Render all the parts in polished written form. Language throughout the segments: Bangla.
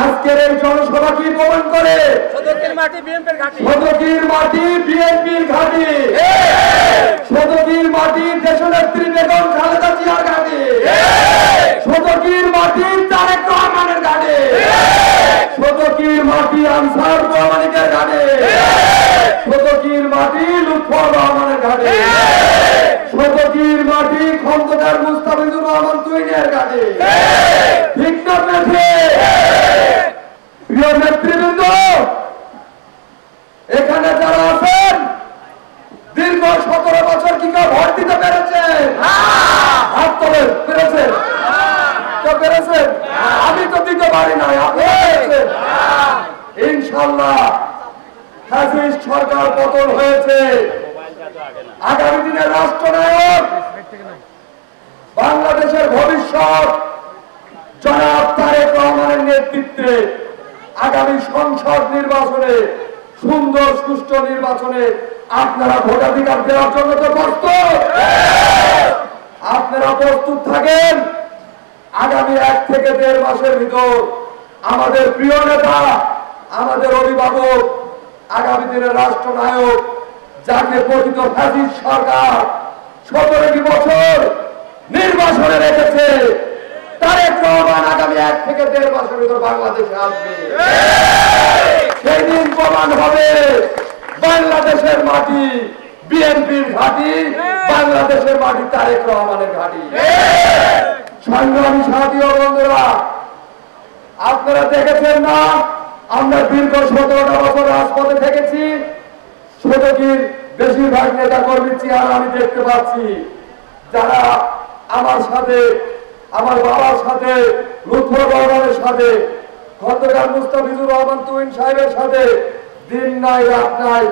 আজকের এই জনসভা কি প্রমাণ করে? সদকের মাটি বিএনপির ঘাঁটি, সদকের মাটি বিএনপির ঘাঁটি, সদকের মাটি দেশনেত্রী বেগম খালেদা জিয়ার ঘাঁটি, সদকের মাটি তারেক রহমানের ঘাঁটি, সদকের মাটি আনসার প্রমাণিকের ঘাঁটি, সদকের মাটি লুৎফর রহমানের ঘাঁটি, সদকের মাটি খন্দকার মুস্তাফিজুর রহমান তুহিনের ঘাঁটি। ঠিক না পেয়েছে? প্রিয় নেতৃবৃন্দ, এখানে যারা আছেন দীর্ঘ 17 বছর কি কেউ ভোট দিতে পেরেছেন? হাত তোলেন। পেরেছেন? কেউ পেরেছেন? আমি তো দিতে পারি নাই, আপনি পেরেছেন। ইনশাল্লাহ ফ্যাসিস্ট সরকার পতন হয়েছে। আগামী দিনের রাষ্ট্রনায়ক, বাংলাদেশের ভবিষ্যৎ জনাব তারেক রহমানের নেতৃত্বে আগামী সংসদ নির্বাচনে, সুন্দর সুষ্ঠু নির্বাচনে আপনারা ভোটাধিকার দেওয়ার জন্য তো প্রস্তুত? আপনারা প্রস্তুত থাকেন। আগামী 1 থেকে 1.5 মাসের ভিতর আমাদের প্রিয় নেতা, আমাদের অভিভাবক, আগামী দিনের রাষ্ট্রনায়ক, যাকে প্রকৃত ফ্যাসিস্ট সরকার 17 বছর নির্বাচনে রেখেছে, তারেক রহমান আগামী 1 থেকে 1.5 মাসের ভিতর বাংলাদেশে আসবে। সেই দিন প্রমাণ হবে বাংলাদেশের মাটি বিএনপির ঘাঁটি, বাংলাদেশের মাটি তারেক রহমানের ঘাঁটি। সংগ্রামী সাথী ও বন্ধুরা, আপনারা দেখেছেন না, আমরা দীর্ঘ 17টা বছর রাজপথে থেকেছি। সদকের বেশিরভাগ নেতা কর্মীর চেহারা আমি দেখতে পাচ্ছি, যারা আমার সাথে, আমার বাবার সাথে, লুৎফর রহমানের সাথে, খন্দকার মুস্তাফিজুর রহমান তুহিন সাহেবের সাথে দিন নাই রাত নাই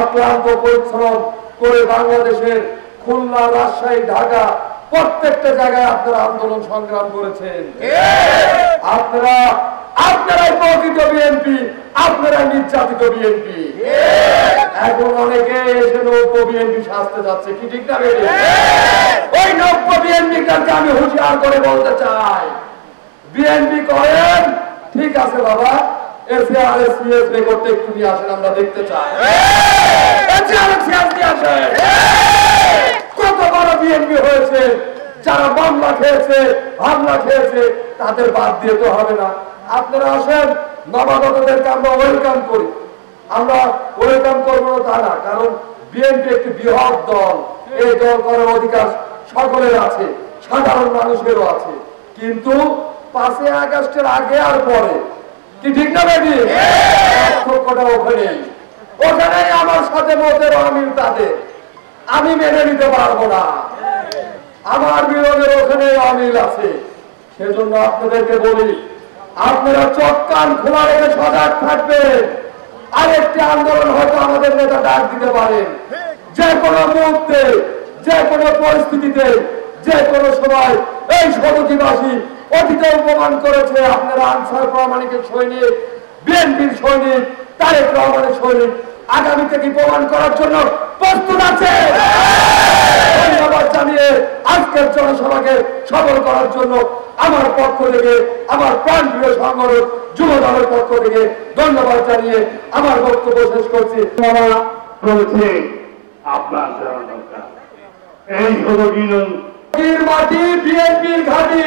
অক্লান্ত পরিশ্রম করে বাংলাদেশের খুলনা, রাজশাহী, ঢাকা প্রত্যেকটা জায়গায় আপনারা আন্দোলন সংগ্রাম করেছেন। আপনারাই প্রকৃত বিএনপি, আপনারা নির্যাতিত বিএনপি। এখন অনেকে এসে নব্য বিএনপি সাজতে যাচ্ছে, কি ঠিক না? ওই নব্য বিএনপিকে আমি হুঁশিয়ার করে বলতে চাই, বিএনপি করেন ঠিক আছে বাবা, এসআরএসপিএস রেকর্ডটা একটু নিয়ে আসেন, আমরা দেখতে চাই। কত বড় বিএনপি হয়েছে, যারা মামলা খেয়েছে, হামলা খেয়েছে, তাদের বাদ দিয়ে তো হবে না। আপনারা আসেন, নবাগতদেরকে আমরা ওয়েলকাম করি। আমরা ওয়েলকাম করবো না তা না, কারণ বিএনপি একটি বৃহৎ দল, এই দল করার অধিকার সকলের আছে, সাধারণ মানুষেরও আছে। কিন্তু 5 আগস্টের আগে আর পরে, কি ঠিক না বেবি? পার্থক্যটা ওখানেই আমার সাথে মতের অমিল তাদের আমি মেনে নিতে পারবো না। আমার বিরোধের ওখানে অমিল আছে। সেজন্য আপনাদেরকে বলি, আপনারা চোখ কান খোলা রেখে সজাগ থাকবেন। আরেকটি আন্দোলন হয়তো আমাদের নেতা ডাক দিতে পারেন, যে কোনো মুহূর্তে, যে কোনো পরিস্থিতিতে, যে কোনো সময়। এই সদকীবাসী অতীতেও প্রমাণ করেছে, আপনারা আনসার প্রমাণিকের সৈনিক, বিএনপির সৈনিক, তারেক রহমানের সৈনিক, আগামী থেকে প্রমাণ করার জন্য প্রস্তুত আছে। ধন্যবাদ জানিয়ে আজকের জনসভাকে সফল করার জন্য আমার পক্ষ থেকে, আমার প্রাণপ্রিয় সংগঠন যুব দলের পক্ষ থেকে ধন্যবাদ জানিয়ে আমার বক্তব্য শেষ করছি। আপনার দরকার এই সদকীর মাটি বিএনপির ঘাঁটি,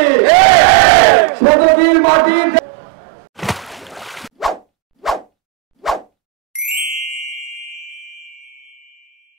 সদকীর মাটি